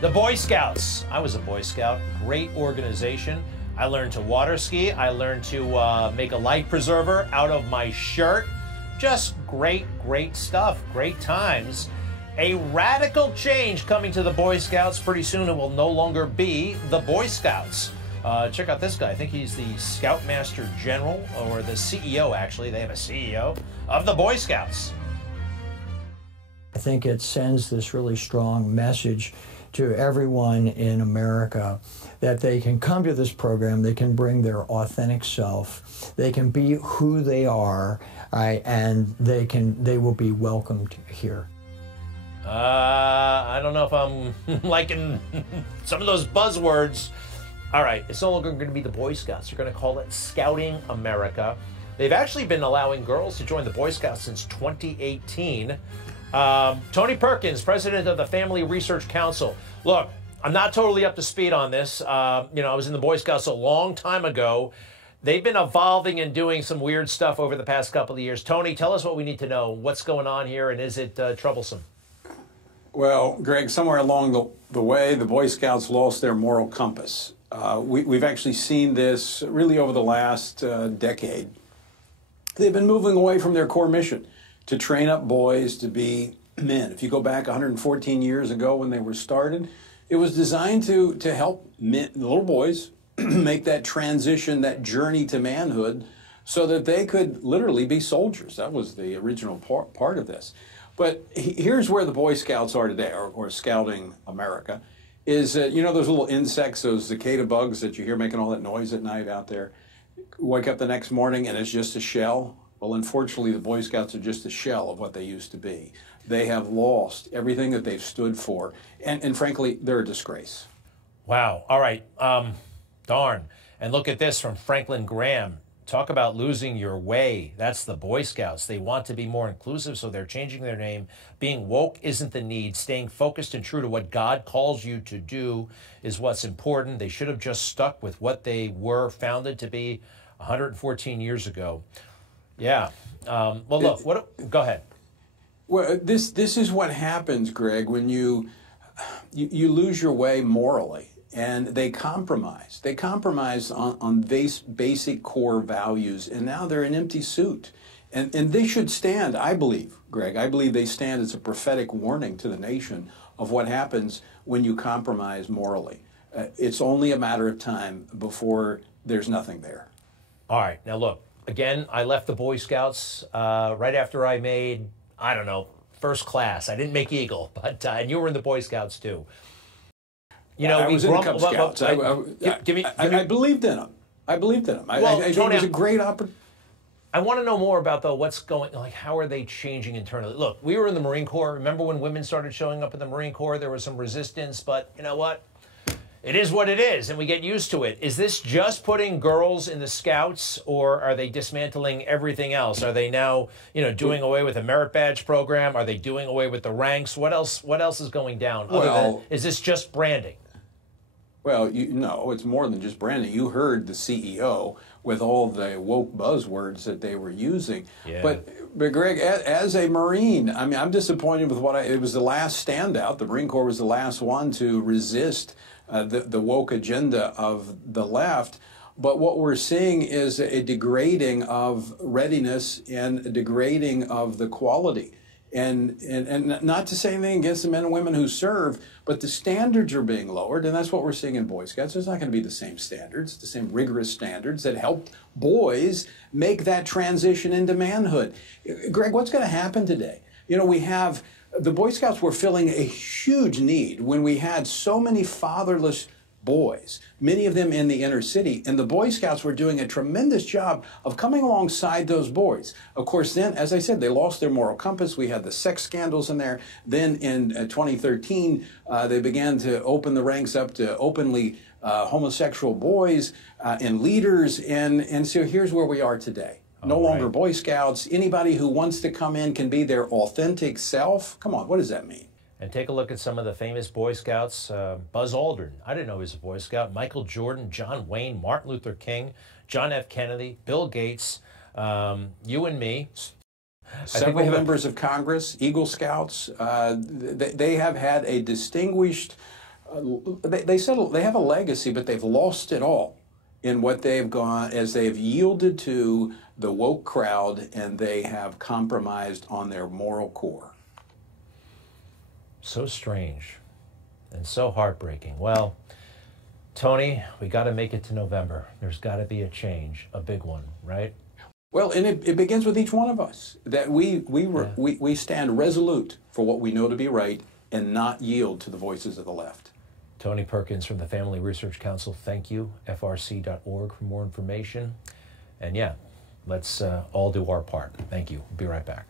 The Boy Scouts. I was a Boy Scout. Great organization. I learned to water ski. I learned to make a life preserver out of my shirt. Just great, great stuff. Great times. A radical change coming to the Boy Scouts. Pretty soon it will no longer be the Boy Scouts. Check out this guy. I think he's the Scoutmaster General, or the CEO, actually. They have a CEO of the Boy Scouts. I think it sends this really strong message to everyone in America that they can come to this program, they can bring their authentic self, they can be who they are, and they will be welcomed here. I don't know if I'm liking some of those buzzwords. All right, it's no longer going to be the Boy Scouts. They're going to call it Scouting America. They've actually been allowing girls to join the Boy Scouts since 2018. Tony Perkins, president of the Family Research Council. Look, I'm not totally up to speed on this. I was in the Boy Scouts a long time ago. They've been evolving and doing some weird stuff over the past couple of years. Tony, tell us what we need to know. What's going on here, and is it troublesome? Well, Greg, somewhere along the way, the Boy Scouts lost their moral compass. We've actually seen this really over the last decade. They've been moving away from their core mission to train up boys to be men. If you go back 114 years ago when they were started, it was designed to help men, little boys make that transition, that journey to manhood, so that they could literally be soldiers. That was the original part of this. But here's where the Boy Scouts are today, or Scouting America, is those little insects, those cicada bugs that you hear making all that noise at night out there, wake up the next morning and it's just a shell. Well, unfortunately, the Boy Scouts are just a shell of what they used to be. They have lost everything that they've stood for, and frankly, they're a disgrace. Wow. All right. Darn. And look at this from Franklin Graham. Talk about losing your way. That's the Boy Scouts. They want to be more inclusive, so they're changing their name. Being woke isn't the need. Staying focused and true to what God calls you to do is what's important. They should have just stuck with what they were founded to be 114 years ago. Yeah. Well, look. Go ahead. Well, this is what happens, Greg, when you lose your way morally. And they compromise. They compromise on basic core values, and now they're an empty suit. And they should stand, I believe, Greg, I believe they stand as a prophetic warning to the nation of what happens when you compromise morally. It's only a matter of time before there's nothing there. All right. Now, look, again, I left the Boy Scouts right after I made, I don't know, first class. I didn't make Eagle, but and you were in the Boy Scouts, too. I was in the Cub Scouts. I believed in them. I believed in them. I think it was a great opportunity. I want to know more about, though, what's going, like, how are they changing internally? Look, we were in the Marine Corps. Remember when women started showing up in the Marine Corps? There was some resistance, but you know what? It is what it is, and we get used to it. Is this just putting girls in the Scouts, or are they dismantling everything else? Are they now, doing away with the merit badge program? Are they doing away with the ranks? What else is going down? Is this just branding? Well, no, it's more than just branding. You heard the CEO with all the woke buzzwords that they were using. Yeah. But Greg, as a Marine, I mean, I'm disappointed with it was the last standout. The Marine Corps was the last one to resist the woke agenda of the left. But what we're seeing is a degrading of readiness and a degrading of the quality. And not to say anything against the men and women who serve, but the standards are being lowered, and that's what we're seeing in Boy Scouts. There's not going to be the same standards, the same rigorous standards that helped boys make that transition into manhood. Greg, what's going to happen today? We have the Boy Scouts were filling a huge need when we had so many fatherless boys, many of them in the inner city, and the Boy Scouts were doing a tremendous job of coming alongside those boys. Of course, then, as I said, they lost their moral compass. We had the sex scandals in there. Then in 2013, they began to open the ranks up to openly homosexual boys and leaders, and so here's where we are today. No longer Boy Scouts. Anybody who wants to come in can be their authentic self. Come on, what does that mean? And take a look at some of the famous Boy Scouts. Buzz Aldrin, I didn't know he was a Boy Scout. Michael Jordan, John Wayne, Martin Luther King, John F. Kennedy, Bill Gates, you and me. Several members of Congress, Eagle Scouts. They have had a distinguished They said they have a legacy, but they've lost it all in what they've gone as they've yielded to the woke crowd and they have compromised on their moral core. So strange and so heartbreaking. Well, Tony, we got to make it to November. There's got to be a change, a big one, right? Well, and it begins with each one of us, that we stand resolute for what we know to be right and not yield to the voices of the left. Tony Perkins from the Family Research Council, thank you. FRC.org for more information. And yeah, let's all do our part. Thank you. We'll be right back.